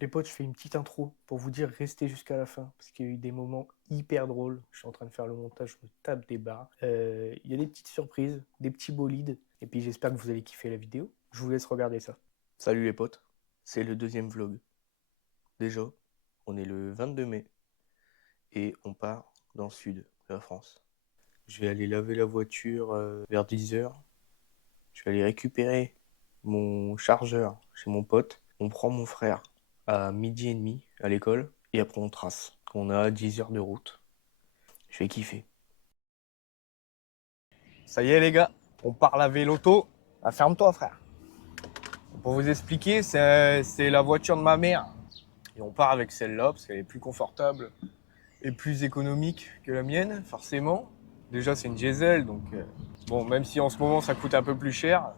Les potes, je fais une petite intro pour vous dire restez jusqu'à la fin parce qu'il y a eu des moments hyper drôles. Je suis en train de faire le montage, je me tape des barres. Il y a des petites surprises, des petits bolides. Et puis j'espère que vous allez kiffer la vidéo. Je vous laisse regarder ça. Salut les potes, c'est le deuxième vlog. Déjà, on est le 22 mai et on part dans le sud de la France. Je vais aller laver la voiture vers 10h. Je vais aller récupérer mon chargeur chez mon pote. On prend mon frère à 12h30 à l'école et après on trace. On a 10 heures de route. Je vais kiffer. Ça y est les gars, on part laver l'auto. Ah, ferme-toi frère. Pour vous expliquer, c'est la voiture de ma mère. Et on part avec celle-là parce qu'elle est plus confortable et plus économique que la mienne, forcément. Déjà c'est une diesel, donc bon, même si en ce moment ça coûte un peu plus cher,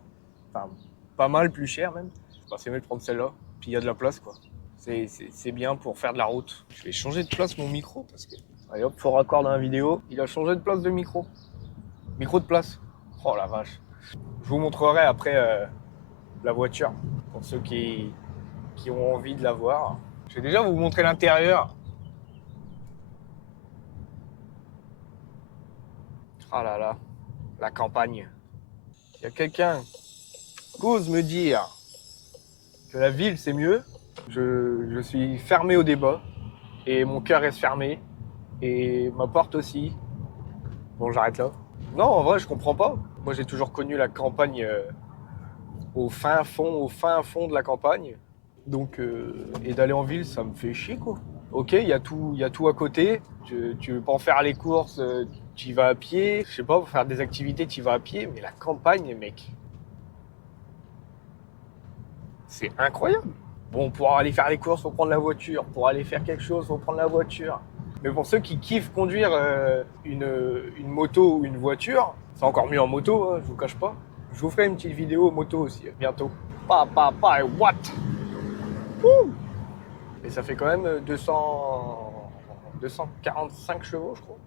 enfin pas mal plus cher même, bah, c'est mieux de prendre celle-là. Puis il y a de la place quoi. C'est bien pour faire de la route. Je vais changer de place mon micro parce que, allez hop, faux raccord dans la vidéo, il a changé de place de micro. Micro de place. Oh la vache. Je vous montrerai après la voiture pour ceux qui ont envie de la voir. Je vais déjà vous montrer l'intérieur. Ah là là, la campagne. Il y a quelqu'un qui ose me dire que la ville c'est mieux. Je suis fermé au débat et mon cœur reste fermé et ma porte aussi. Bon, j'arrête là. Non, en vrai, je comprends pas. Moi, j'ai toujours connu la campagne au fin fond de la campagne. Donc, et d'aller en ville, ça me fait chier quoi. Ok, il y a tout à côté. Tu veux pas en faire les courses, tu y vas à pied. Je sais pas, pour faire des activités, tu y vas à pied. Mais la campagne, mec, c'est incroyable. Bon, pour aller faire les courses, faut prendre la voiture. Pour aller faire quelque chose, faut prendre la voiture. Mais pour ceux qui kiffent conduire une moto ou une voiture, c'est encore mieux en moto, hein, je vous cache pas. Je vous ferai une petite vidéo moto aussi, bientôt. Et what? Ouh. Et ça fait quand même 245 chevaux, je crois.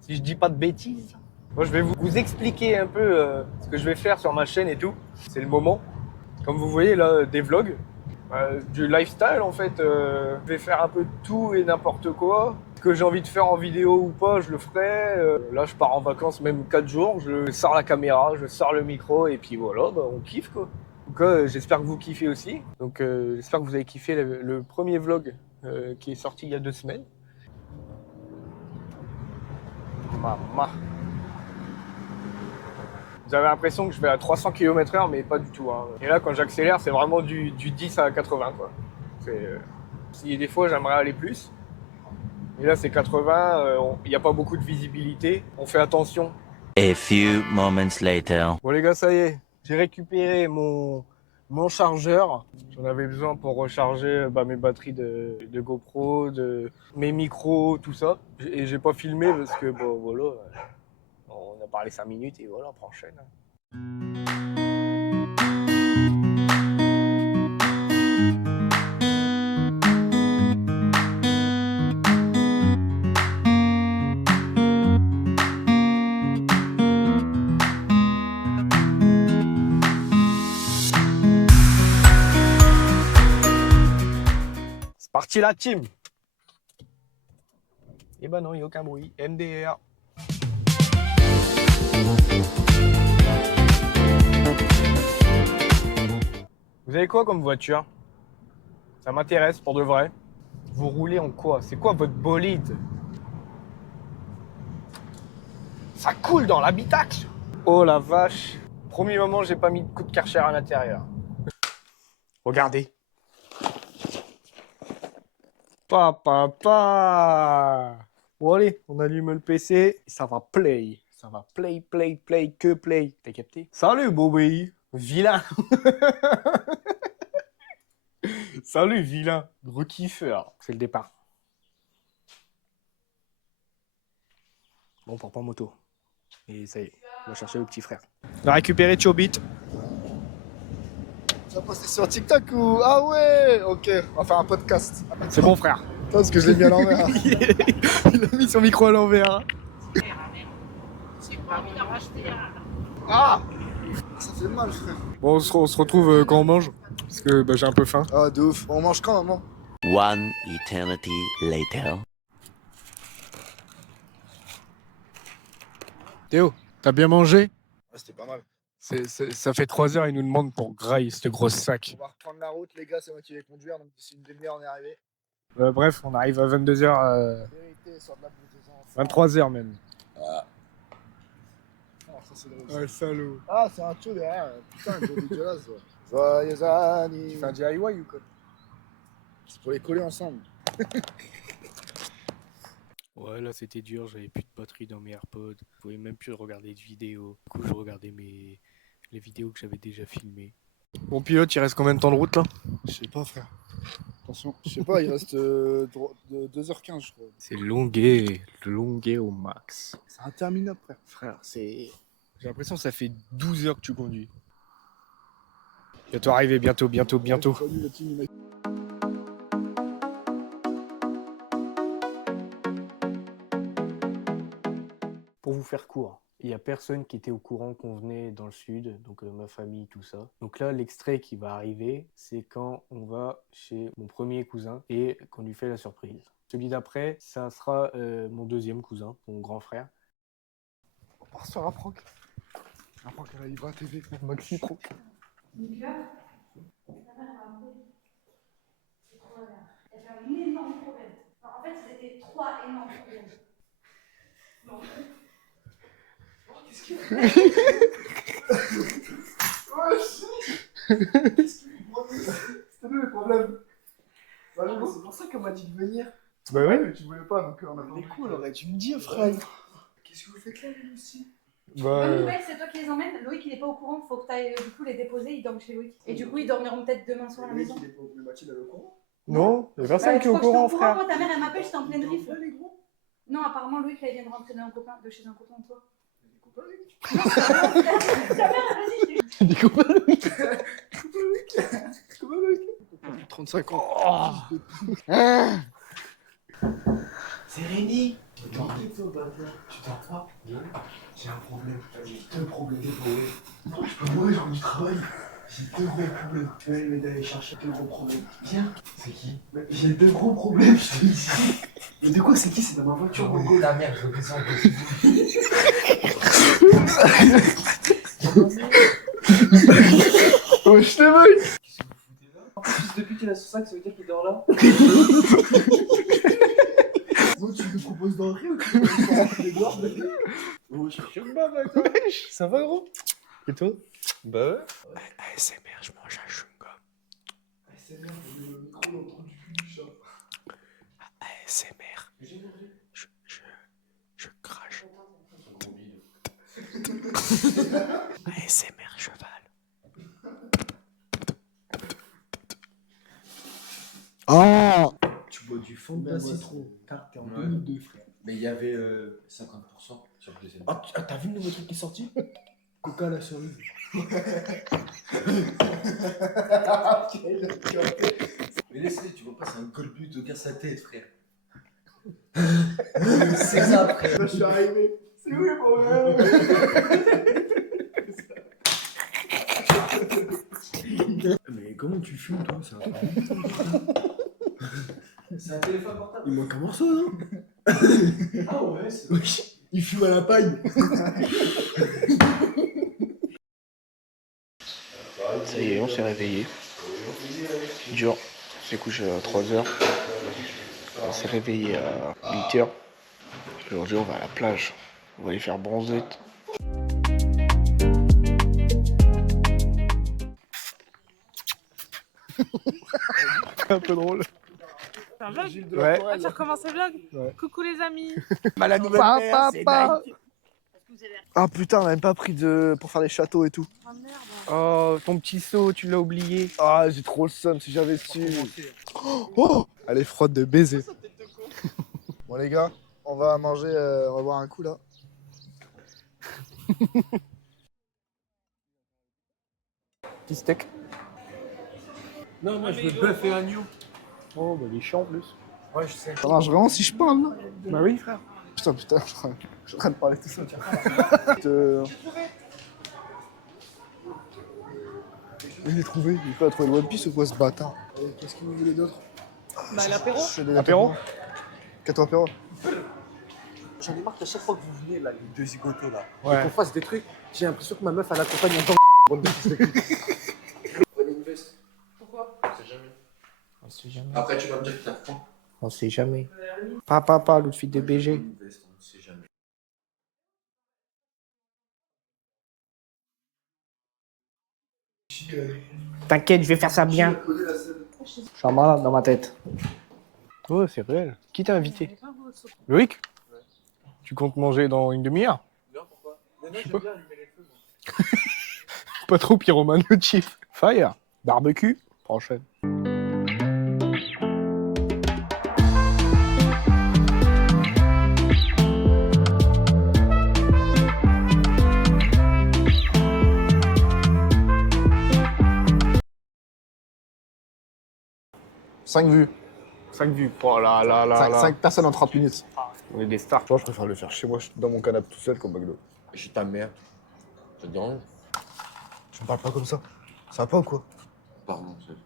Si je dis pas de bêtises. Moi, je vais vous expliquer un peu ce que je vais faire sur ma chaîne et tout. C'est le moment. Comme vous voyez là, des vlogs. Du lifestyle en fait, je vais faire un peu de tout et n'importe quoi. Ce que j'ai envie de faire en vidéo ou pas, je le ferai. Là je pars en vacances même 4 jours, je sors la caméra, je sors le micro et puis voilà, bah, on kiffe quoi. En tout cas, j'espère que vous kiffez aussi. Donc j'espère que vous avez kiffé le premier vlog qui est sorti il y a 2 semaines. Maman. Vous avez l'impression que je vais à 300 km/h, mais pas du tout. Hein. Et là, quand j'accélère, c'est vraiment du 10 à 80. Quoi. Si des fois, j'aimerais aller plus. Et là, c'est 80. Il n'y a pas beaucoup de visibilité. On fait attention. A few moments later. Bon, les gars, ça y est. J'ai récupéré mon chargeur. J'en avais besoin pour recharger mes batteries de GoPro, mes micros, tout ça. Et j'ai pas filmé parce que, bon, voilà. On a parlé 5 minutes et voilà, on enchaîne. C'est parti la team. Eh ben non, il n'y a aucun bruit. MDR. Vous avez quoi comme voiture? Ça m'intéresse pour de vrai. Vous roulez en quoi? C'est quoi votre bolide? Ça coule dans l'habitacle. Oh la vache. Premier moment, j'ai pas mis de coup de Karcher à l'intérieur. Regardez. Papa. Bon allez, on allume le PC. Ça va play. Ça va play, que play. T'as capté? Salut Bobby. Vilain. Salut vilain. Gros kiffeur. C'est le départ. Bon, on part pas en moto. Et ça y est, on va chercher le petit frère. On a récupéré Chobit. Tu vas poster sur TikTok ou... Ah ouais. Ok, on va faire un podcast. C'est bon frère. Parce que je l'ai mis à l'envers. Il a mis son micro à l'envers. Ah. Ça fait mal frère. Bon, on se retrouve quand on mange. Parce que j'ai un peu faim. Ah de ouf. On mange quand maman? One eternity later. Théo, t'as bien mangé? Ouais, c'était pas mal. Ça fait 3 heures, ils nous demandent pour grailler ce gros sac. On va reprendre la route, les gars, c'est moi qui vais conduire, donc d'ici une demi-heure, on est arrivé. Bref, on arrive à 22h, Vérité, sur de la bouffe des enfants. 23h même. Ah, ça, c'est le Ouais, salaud. Ah, c'est un tout derrière. Putain, gros dégueulasse. Ouais. Joyeux anniversaire. Tu fais un DIY ou quoi? C'est pour les coller ensemble. Ouais, là c'était dur, j'avais plus de batterie dans mes AirPods, je pouvais même plus regarder de vidéos. Du coup, je regardais les vidéos que j'avais déjà filmées. Bon pilote, il reste combien de temps de route là? Je sais pas, frère. Attention. Je sais pas, il reste 2h15, je crois. C'est longué au max. C'est interminable, frère. Frère, j'ai l'impression que ça fait 12 heures que tu conduis. Bientôt arrivé, bientôt. Salut, le team, mec. Pour vous faire court, il n'y a personne qui était au courant qu'on venait dans le sud, donc ma famille, tout ça. Donc là, l'extrait qui va arriver, c'est quand on va chez mon premier cousin et qu'on lui fait la surprise. Celui d'après, ça sera mon deuxième cousin, mon grand frère. On part sur un prank. Un prank à la Ibra TV. Maxi prank. Nicolas, ta mère m'a appelé. C'est trop la merde. Elle fait un énorme problème. Non, en fait, c'était 3 énormes problèmes. Non. Qu'est-ce qu'il fait? C'était lui le problème. C'est pour ça qu'on m'a dit de venir. Bah ouais. Mais tu voulais pas, donc on a pas. Les coups, elle aurait dû me dire, frère. Qu'est-ce que vous faites là, lui aussi? Bonne nouvelle, c'est toi qui les emmènes. Loïc, il est pas au courant. Faut que tu ailles du coup les déposer. Ils dorment chez Loïc. Et du coup, ils dormiront peut-être demain soir à la maison. Il est pas au Mathilde, elle est au courant. Non, y'a personne qui est au Tu crois que courant, j'étais frère. Moi, ta mère, elle m'appelle, j'étais en pleine riff. les gros. Non, apparemment, Loïc, là, il vient de rentrer de chez un copain de toi. Des copains, lui. Ta mère, vas-y, je Des copains. Comment, mec? 35 ans. C'est Rémi. Tranquille, toi, bâtard. Tu dors pas? J'ai un problème. J'ai 2 problèmes. Je peux mourir, j'ai envie du travail. J'ai 2 gros problèmes. Tu vas m'aider à aller chercher 2 gros problèmes. Viens. C'est qui? J'ai 2 gros problèmes, je te dis. Mais de quoi c'est qui? C'est dans ma voiture, mon gars. Ta mère, je veux que ça en possible. Ouais, je te veux. Qu'est-ce que vous foutez là? En plus, depuis qu'il a ce sac, ça veut dire qu'il dort là? Donc tu me proposes d'entrer ou tu me dehors, mec? Oh, je suis bas, mec. Ça va, gros? Et toi? Bah ouais. ASMR, je mange un chewing-gum. ASMR, on met le micro dans le trou du cul du chat. ASMR. Je crache. ASMR cheval. Oh! Tu bois du fond de citron. T'es en 2002, frère. Mais il y avait 50% sur le deuxième. Ah, t'as vu le nouveau truc qui est sorti? Coca à la cerise. Mais laisse-les, tu vois pas, c'est un golbu de casse sa tête, frère. C'est ça, frère. Là, je suis arrivé. C'est où le problème? Mais comment tu fumes, toi? C'est un truc. C'est un téléphone portable. Il manque un morceau, non? Ah ouais, c'est Oui. Il fume à la paille. Ça y est, on s'est réveillé. Dur, on s'est couché à 3h. On s'est réveillé à 8h. Aujourd'hui, on va à la plage. On va aller faire bronzer. Un peu drôle. C'est un vlog? Ouais. Ah, tu recommences le vlog? Ouais. Coucou les amis. La nouvelle paire, c'est Nike. Ah putain, on a même pas pris pour faire les châteaux et tout. Oh merde. Oh, ton petit seau, tu l'as oublié. Ah, j'ai trop le seum si j'avais su. Oh! Elle est froide de baiser. Bon les gars, on va manger, on va boire un coup là. Petit steak. Non, moi je veux bœuf et agneau. Oh, bah il est chiant en plus. Ouais, je sais. Ça marche vraiment si je parle là? Bah oui, frère. Putain, je suis en train de parler tout seul. Il est trouvé. Il peut trouver le One Piece ou quoi ce bâtard? Qu'est-ce que vous voulez d'autre? Bah, l'apéro. Apéro? 4 apéro. J'en ai marre qu'à chaque fois que vous venez, là, les deux zigotos, là, et Ouais. qu'on fasse des trucs, j'ai l'impression que ma meuf, elle accompagne en tant bande de fils de pute. Prenez une veste. Pourquoi? On sait jamais. On sait jamais. Après, tu vas me dire que t'as froid. On sait jamais. Papa, l'autre fille de BG. Une veste, on ne sait jamais. T'inquiète, je vais faire ça bien. Je suis un malade dans ma tête. Ouais, c'est réel. Qui t'a invité? Loïc? Tu comptes manger dans une demi-heure? Non, pourquoi? Mais non, j'aime bien allumer les feux, moi. Pas trop pyromane le chief. Fire. Barbecue. Prochaine. Cinq vues. 5 vues. Oh là là là là. 5 personnes en 30 minutes. On est des stars. Moi, je préfère le faire chez moi, dans mon canapé tout seul, comme McDo. Je suis ta mère. Ça te dérange? Tu me parles pas comme ça. Ça va pas ou quoi? Pardon, c'est...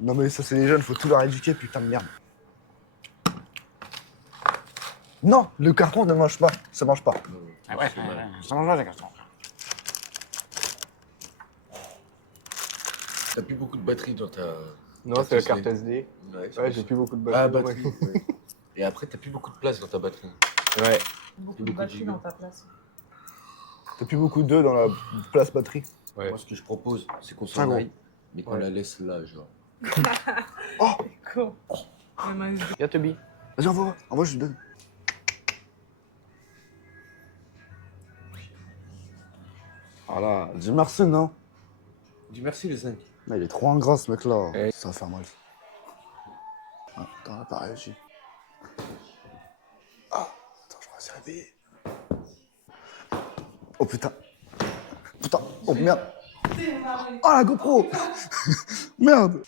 Non, mais ça, c'est les jeunes, faut tout leur éduquer, putain de merde. Non, le carton ne mange pas. Ça mange pas. Ah ouais, ça mange pas les cartons. T'as plus beaucoup de batterie dans ta... Non, c'est la carte SD. Ouais, j'ai plus beaucoup de Ah, batterie. batterie, ouais. Et après, t'as plus beaucoup de place dans ta batterie. Ouais. Beaucoup de batterie dans ta place. T'as plus beaucoup d'œufs dans la place batterie. Ouais. Moi, ce que je propose, c'est qu'on Cinq s'en gros. aille, mais qu'on Ouais. la laisse là, genre. Con. Même un Y'a Toby. Vas-y, envoie, je lui donne. Voilà, dis merci, non? Dis merci, les 5. Mais il est trop ingrat, ce mec-là. Eh. Ça va faire mal. Ah, attends, elle a pas réagi. Ah, attends, je crois qu'elle s'est réveillée. Oh putain. Putain, oh merde. Oh la GoPro. Merde.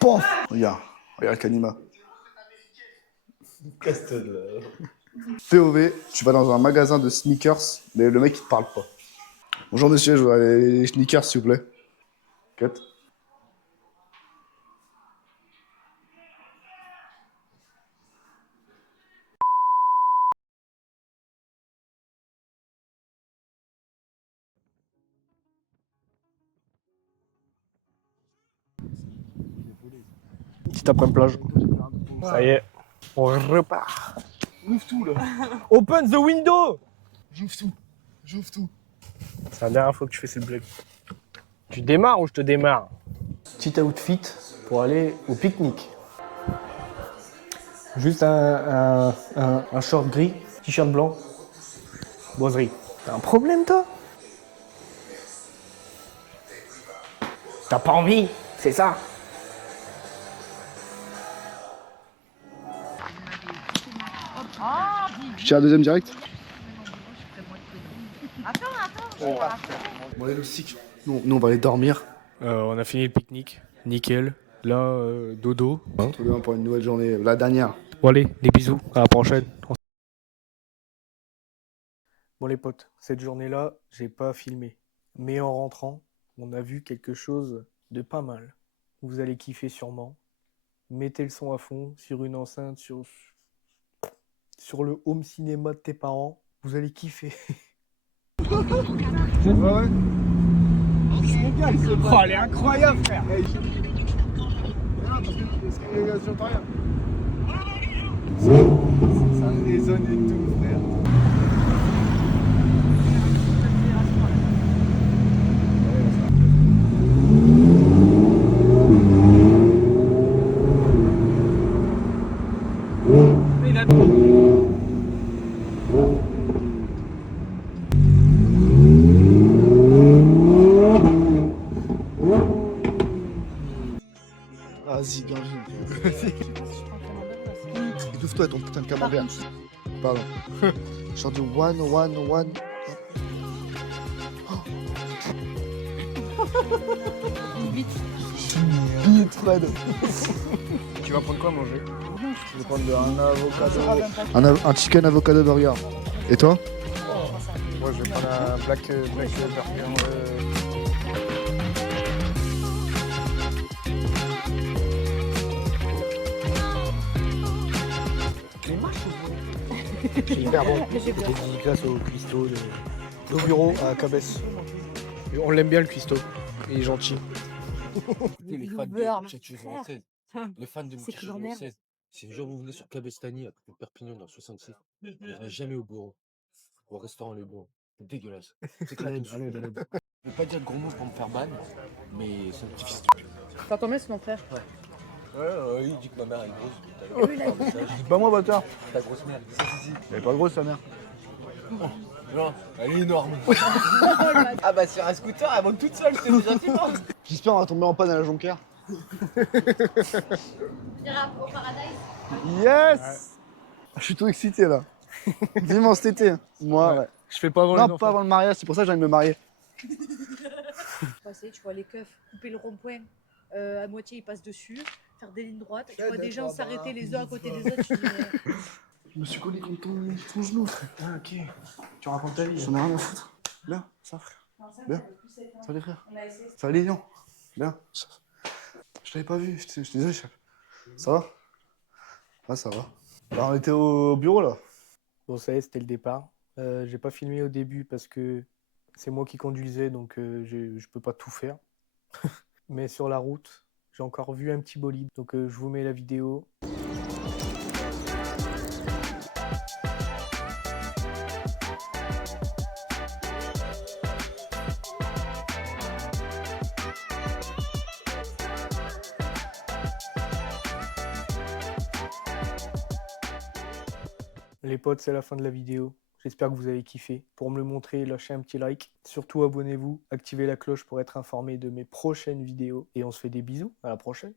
Pof. Regarde Kanima. Casse-toi POV, tu vas dans un magasin de sneakers, mais le mec il te parle pas. Bonjour monsieur, je voudrais les sneakers s'il vous plaît. Cut. Petit après-plage. Ça y est. On repart. Ouvre tout là. Open the window! J'ouvre tout. J'ouvre tout. C'est la dernière fois que tu fais cette blague. Tu démarres ou je te démarre? Petit outfit pour aller au pique-nique. Juste un short gris, t-shirt blanc, boiserie. T'as un problème toi? T'as pas envie, c'est ça? Tu tiens un deuxième direct? Bon les loustiques, nous on va aller dormir. On a fini le pique-nique, nickel. Là, dodo. Trop bien pour une nouvelle journée, la dernière. Bon allez, des bisous, à la prochaine. Bon les potes, cette journée-là, j'ai pas filmé. Mais en rentrant, on a vu quelque chose de pas mal. Vous allez kiffer sûrement. Mettez le son à fond sur une enceinte, sur le home cinéma de tes parents. Vous allez kiffer. Oh, elle est incroyable, frère! Ça résonne et tout, frère. Vas-y, bien vu. Ouvre-toi ton putain de camembert. Pardon. Genre du one. Vite, Fred. Tu vas prendre quoi à manger? Je vais prendre un avocado. Un chicken avocado burger. Et toi? Moi, je vais prendre un black burger. C'est hyper bon. J'ai peur. Dédicace au cuistot au bureau à Cabès. On l'aime bien le cuistot. Il est gentil. Les fans Uber, de Tchatcho 16. Les fans de C'est qui Tchatcho l'emmerde. 16. Si un jour vous venez sur Cabestany à côté de Perpignan dans le 66, vous n'irez jamais au bureau. Au restaurant Les Bourgs. C'est dégueulasse. C'est que là, je ne vais pas dire de gros mots pour me faire ban, mais c'est un petit fils de pute. T'entends bien, c'est mon frère. Ouais, il dit que ma mère est grosse. Dis pas moi, bâtard. Ta grosse mère. Si. Elle est pas grosse, sa mère. Non, elle est énorme. Ah bah sur un scooter, elle monte toute seule, c'est déjà tu penses. J'espère qu'on va tomber en panne à la Jonquière. Viens au paradise. Yes. Je suis tout excité là. Vivement cet été. Moi, ouais. Je fais pas avant les Non, enfants. pas avant le mariage, c'est pour ça que j'ai envie de me marier. Passer, tu vois les keufs couper le rond-point, à moitié ils passent dessus, faire des lignes droites, tu vois des gens s'arrêter les uns à côté des autres, tu dis mais... Je me suis collé contre ton genou, frère. Ah ok, tu racontes ta vie. J'en ai rien à foutre. Bien, ça, frère. Non, ça, Bien. ça peut plus être, hein. Ça va les frères. On a essayé. Ça va les lions. Bien. Je t'avais pas vu, je suis désolé, chef. Ça va? Ouais, ça va. Bah, on était au bureau là. Bon, ça y est, c'était le départ. J'ai pas filmé au début parce que c'est moi qui conduisais, donc je peux pas tout faire. Mais sur la route, j'ai encore vu un petit bolide, donc je vous mets la vidéo. Les potes, c'est la fin de la vidéo. J'espère que vous avez kiffé. Pour me le montrer, lâchez un petit like. Surtout abonnez-vous, activez la cloche pour être informé de mes prochaines vidéos. Et on se fait des bisous, à la prochaine.